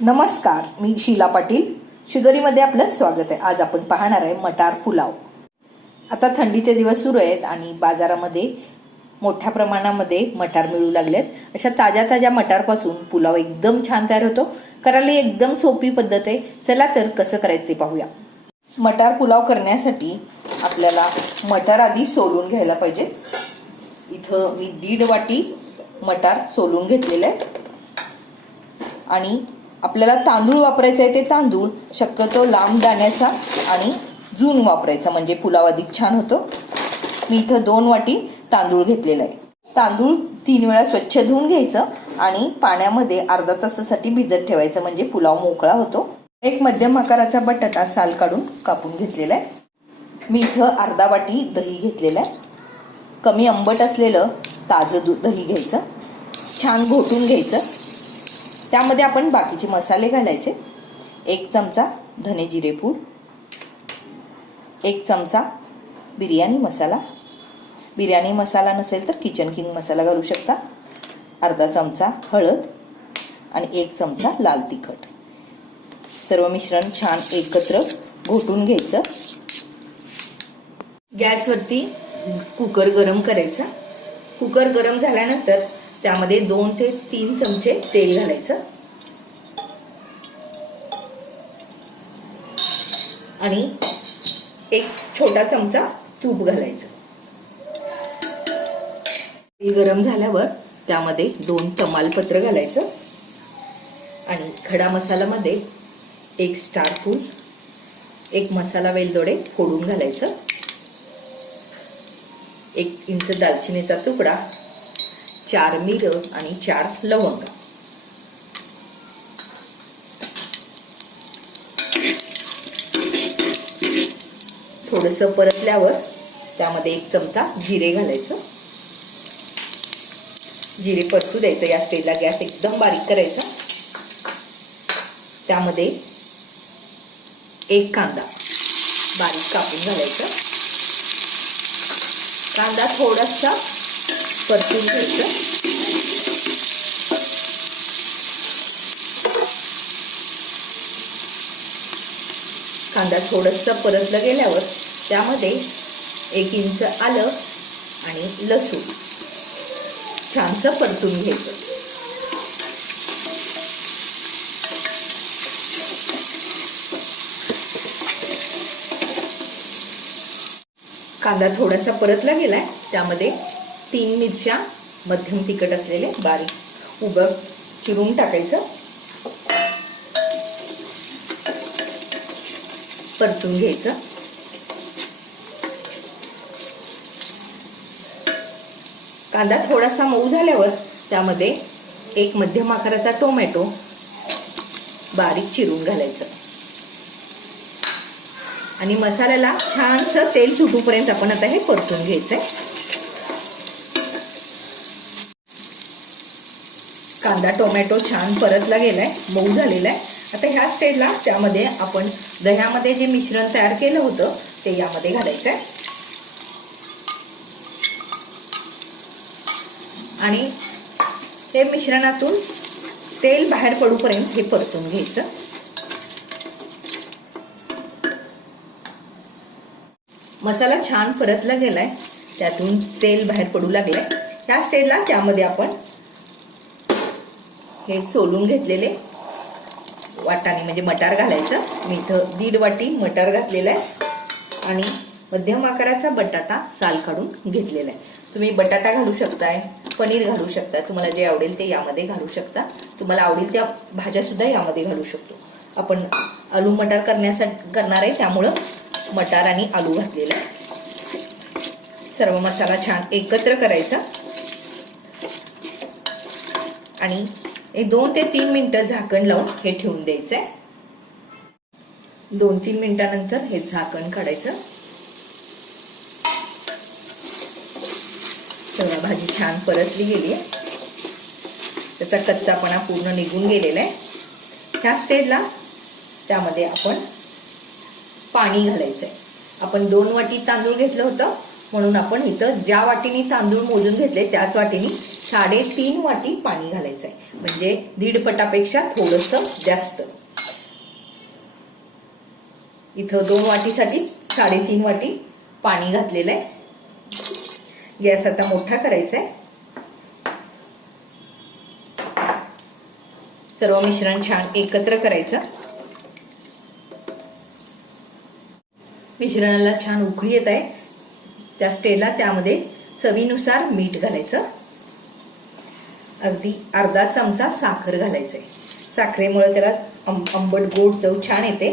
नमस्कार, मी शीला पाटील. शिदोरीमध्ये आपलं स्वागत आहे. आज आपण पाहणार आहे मटार पुलाव. आता थंडीचे दिवस सुरू आहेत आणि बाजारामध्ये मोठ्या प्रमाणामध्ये मटार मिळू लागलेत. अशा ताज्या ताज्या मटारपासून पुलाव एकदम छान तयार होतो. करायला एकदम सोपी पद्धत आहे. चला तर कसं करायचं ते पाहूया. मटार पुलाव करण्यासाठी आपल्याला मटार आधी सोलून घ्यायला पाहिजे. इथं मी 1.5 वाटी मटार सोलून घेतलेले आहे. आणि आपल्याला तांदूळ वापरायचा आहे. ते तांदूळ शक्यतो लांब दाण्याचा आणि जून वापरायचा, म्हणजे पुलाव अधिक छान होतो. मी इथं 2 वाटी तांदूळ घेतलेला आहे. तांदूळ 3 वेळा स्वच्छ धुवून घ्यायचं आणि पाण्यामध्ये अर्धा तासासाठी भिजत ठेवायचं, म्हणजे पुलाव मोकळा होतो. एक मध्यम आकाराचा बटाटा साल काढून कापून घेतलेला आहे. मी इथं अर्धा वाटी दही घेतलेलं आहे. कमी आंबट असलेलं ताजं दही घ्यायचं, छान घोटून घ्यायचं. त्यामध्ये आपण बाकीचे मसाले घालायचे. 1 चमचा धने जिरे पूड, 1 चमचा बिर्याणी मसाला. बिर्याणी मसाला नसेल तर किचन किंग मसाला घालू शकता. अर्धा चमचा हळद आणि 1 चमचा लाल तिखट. सर्व मिश्रण छान एकत्र घोटून घ्यायचं. गॅसवरती कुकर गरम करायचा. कुकर गरम झाल्यानंतर त्यामध्ये 2 ते 3 चमचे तेल घालायचं आणि 1 छोटा चमचा तूप घालायचं. तेल गरम झाल्यावर त्यामध्ये 2 तमालपत्र घालायचं आणि खडा मसाल्यामध्ये 1 स्टार फूल, 1 मसाला वेलदोडे फोडून घालायचं, 1 इंच दालचिनीचा तुकडा, 4 मिरं आणि 4 लवंग. थोडंसं परतल्यावर त्यामध्ये 1 चमचा जिरे घालायचं. जिरे परतू द्यायचं. या स्टेजला गॅस एकदम बारीक करायचा. त्यामध्ये 1 कांदा बारीक कापून घालायचा. कांदा थोडासा परतून घ्यायचं. कांदा थोडंसं परतलं गेल्यावर त्यामध्ये 1 इंच आलं आणि लसूण छानसं परतून घ्यायचं. कांदा थोडासा परतला गेलाय. त्यामध्ये 3 मिरच्या मध्यम तिखट असलेले बारीक उभं चिरून टाकायचं. परतून घ्यायचं. कांदा थोडासा मऊ झाल्यावर त्यामध्ये 1 मध्यम आकाराचा टोमॅटो बारीक चिरून घालायचं आणि मसाल्याला छानसं तेल सुटूपर्यंत आपण आता हे परतून घ्यायचंय. कांदा टोमॅटो छान परतला गेलाय, मऊ झालेला आहे. आता ह्या स्टेजला त्यामध्ये आपण दह्यामध्ये जे मिश्रण तयार केलं होतं ते यामध्ये घालायचंय आणि हे मिश्रणातून तेल बाहेर पडूपर्यंत हे परतून घ्यायचं. मसाला छान परतला गेलाय, त्यातून तेल बाहेर पडू लागलंय. ह्या स्टेजला त्यामध्ये आपण हे सोलून घेतलेले वाटाणे म्हणजे मटार घालायचं. मी इथं 1.5 वाटी मटार घातलेला आहे आणि मध्यम आकाराचा बटाटा साल काढून घेतलेला आहे. तुम्ही बटाटा घालू शकताय, पनीर घालू शकता, तुम्हाला जे आवडेल ते यामध्ये घालू शकता. तुम्हाला आवडेल त्या भाज्या सुद्धा यामध्ये घालू शकतो. आपण आलू मटार करणार आहे, त्यामुळं मटार आणि आलू घातलेला आहे. सर्व मसाला छान एकत्र करायचा आणि 2 ते 3 मिनिटं झाकण लावून हे ठेवून द्यायचंय. 2-3 मिनिटांनंतर हे झाकण काढायचं. तेव्हा भाजी छान परतली गेली आहे. त्याचा कच्चापणा पूर्ण निघून गेलेला आहे. ह्या स्टेजला त्यामध्ये आपण पाणी घालायचंय. आपण 2 वाटी तांदूळ घेतलं होतं, म्हणून आपण इथं ज्या वाटीने तांदूळ मोजून घेतले त्याच वाटीने 3.5 वाटी पाणी घालायचंय, म्हणजे 1.5 पटापेक्षा थोडंसं जास्त. इथं 2 वाटीसाठी 3.5 वाटी पाणी घातलेलं आहे. गॅस आता मोठा करायचा आहे. सर्व मिश्रण छान एकत्र करायचं. मिश्रणाला छान उकळी येत आहे. त्या स्टेजला त्यामध्ये चवीनुसार मीठ घालायचं. अगदी अर्धा चमचा साखर घालायचंय. साखरेमुळे त्याला आंबट गोड चव छान येते.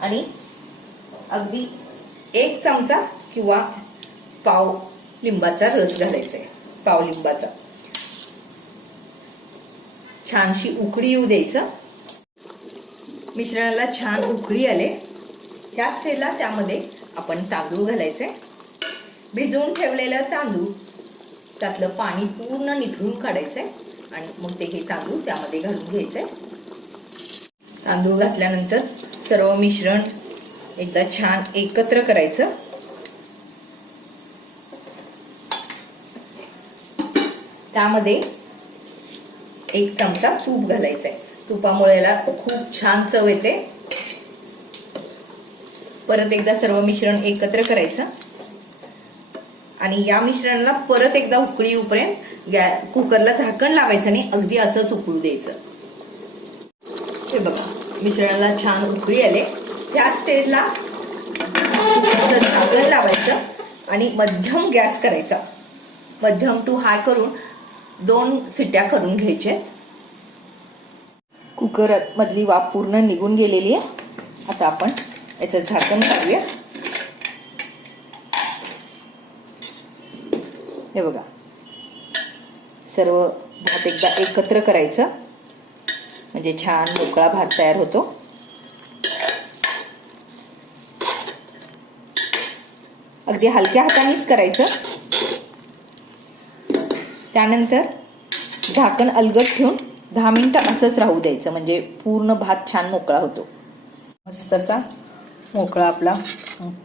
आणि अगदी 1 चमचा किंवा पाव लिंबाचा रस घालायचा आहे. पाव लिंबाचा. छानशी उकळी येऊ द्यायचं. मिश्रणाला छान उकळी आले. त्या स्टेजला त्यामध्ये आपण तांदूळ घालायचे. भिजवून ठेवलेलं तांदूळ त्यातलं पाणी पूर्ण निथळून काढायचंय आणि मग ते हे तांदूळ त्यामध्ये घालून घ्यायचंय. तांदूळ घातल्यानंतर सर्व मिश्रण एकदा छान एकत्र करायचं. त्यामध्ये 1 चमचा तूप घालायचंय. तुपामुळे याला खूप छान चव येते. परत एकदा सर्व मिश्रण एकत्र करायचं आणि या मिश्रणाला परत एकदा उकळी येऊपर्यंत कुकरला झाकण लावायचं नाही, अगदी असंच उकळू द्यायचं. हे बघा, मिश्रणाला छान उकळी आले. त्या स्टेजला झाकण लावायचं आणि मध्यम गॅस करायचा. मध्यम टू हाय करून 2 शिट्ट्या करून घ्यायच्या. कुकर मधली वाफ पूर्ण निघून गेलेली आहे. आता आपण याचं झाकण काढूया. हे बघा, सर्व भात एकदा एकत्र करायचं म्हणजे छान मोकळा भात तयार होतो. अगदी हलक्या हातानेच करायचं. त्यानंतर झाकण अलगद ठेवून 10 मिनिटं असंच राहू द्यायचं, म्हणजे पूर्ण भात छान मोकळा होतो. मस्त असा मोकळा आपला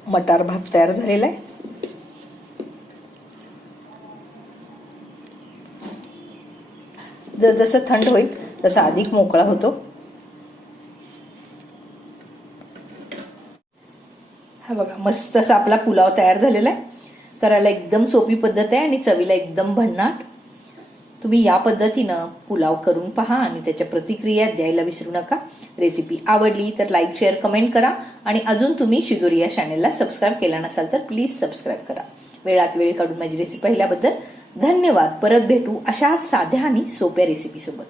मटार भात तयार झालेला आहे. जसं थंड होईल तसा अधिक मोकळा होतो. हा बघा, मस्त असा आपला पुलाव तयार झालेला आहे. करायला एकदम सोपी पद्धत आहे आणि चवीला एकदम भन्नाट. तुम्ही या पद्धतीनं पुलाव करून पहा आणि त्याच्या प्रतिक्रिया द्यायला विसरू नका. रेसिपी आवडली तर लाईक, शेअर, कमेंट करा आणि अजून तुम्ही शिदोरी या चॅनलला सबस्क्राईब केला नसाल तर प्लीज सबस्क्राईब करा. वेळात वेळ काढून माझी रेसिपी पाहिल्याबद्दल धन्यवाद. परत भेटू अशाच साध्या आणि सोप्या रेसिपी सोबत.